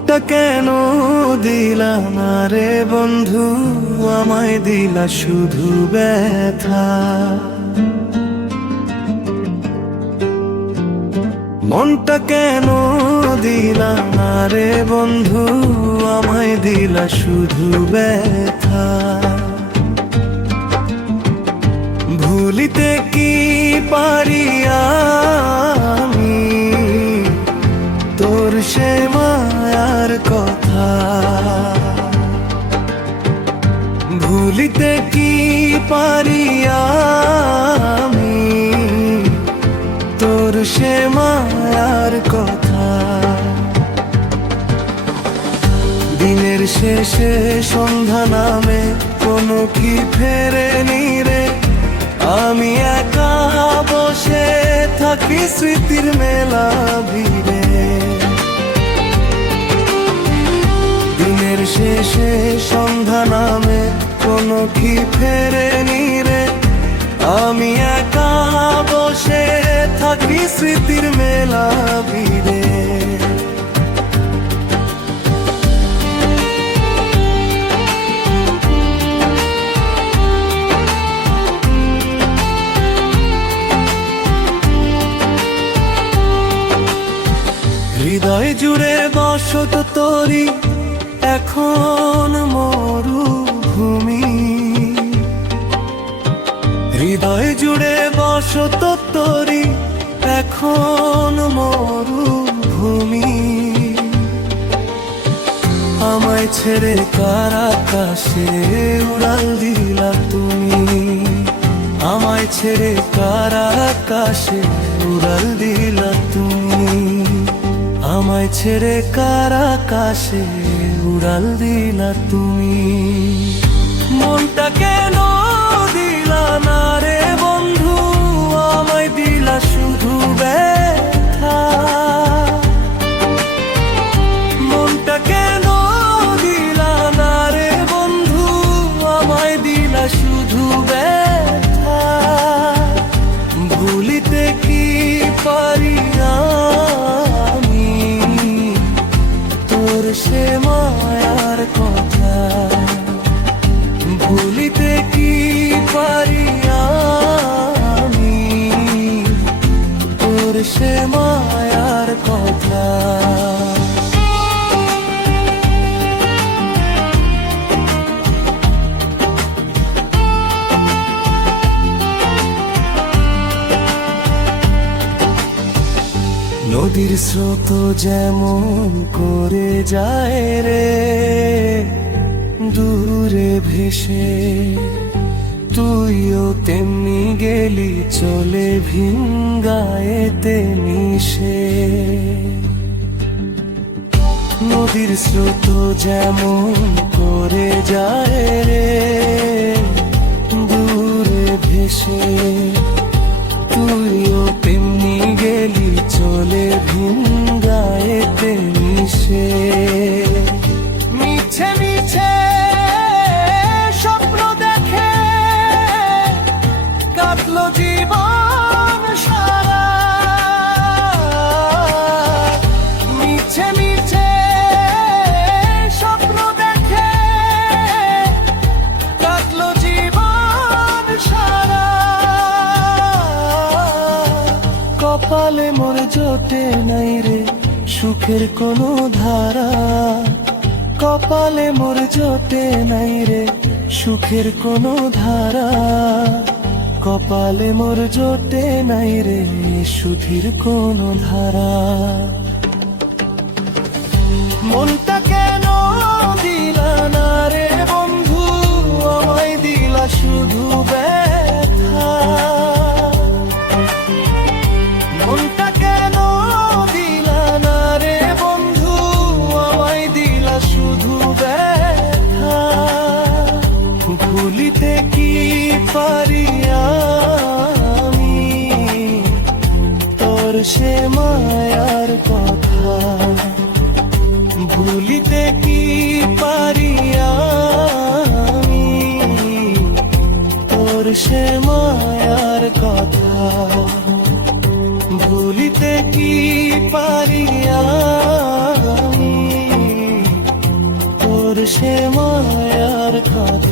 মনটা কেন দিলা না রে বন্ধু, আমায় দিলা শুধু ব্যথা। মনটা কেন দিলা না রে বন্ধু, আমায় দিলা শুধু ব্যথা। ভুলিতে কি পারি আমি তোর সে মায়ার কথা। ভুলিতে কি পারি আমি তোর সে মায়ার কথা। দিনের শেষে সন্ধ্যা নামে কোনো কি ফেরেনি রে, আমি একা বসে থাকি স্মৃতির মেলা ভিড়ে। দিনের শেষে সন্ধ্যা নামে কোনো কি ফেরেনি রে, আমি একা বসে থাকি স্মৃতির মেলা ভিড়ে। হৃদয় জুড়ে বসত তোরি এখন মরুভূমি। হৃদয় জুড়ে বসত তোরি এখন মরুভূমি। আমায় ছেড়ে কার আকাশে উড়াল দিলা তুমি, আমায় ছেড়ে কার আকাশে উড়াল দিলা তুমি, আমায় ছেড়ে কার আকাশে উড়াল দিলা তুমি। মনটা কেন দিলা না রে বন্ধু, আমায় দিলা শুধু ব্যথা। মনটা কেন দিলা না রে বন্ধু, আমায় দিলা শুধু ব্যথা। ভুলিতে কি পারি সে মায়ার কথা। ভুলিতে কি পারি আমি তোর সে মায়ার কথা। নদীর স্রোত যেমন করে যায় রে দূরে ভেসে, তুইও তেমনি গেলি চলে ভিঙ্গায়েতে মিশে। নদীর স্রোত যেমন করে যায় রে দূরে ভেসে, তুইও তেমনি গেলি চলে ভিঙ্গায়েতে মিশে। মিছে মিছে স্বপ্ন দেখে কাটলো জীবন সারা। মিছে মিছে স্বপ্ন দেখে কাটলো জীবন সারা। কপালে মোর জোটে নাই রে সুখের কোনো ধারা। কপালে মোর জোটে নাই রে সুখের কোনো ধারা। কপালে মোর জোটে নাই রে সুধীর কোনো ধারা। মনটা কেন দিলা না রে বন্ধু, আমায় দিলা শুধু ব্যথা। মনটা কেন দিলা না রে বন্ধু, আমায় দিলা শুধু ব্যথা। ভুলিতে কি পারি আমি তোর সে মায়ার কথা। ভুলিতে কি পারি আমি তোর সে মায়ার কথা। ভুলিতে কি পারি আমি সে মায়ার কথা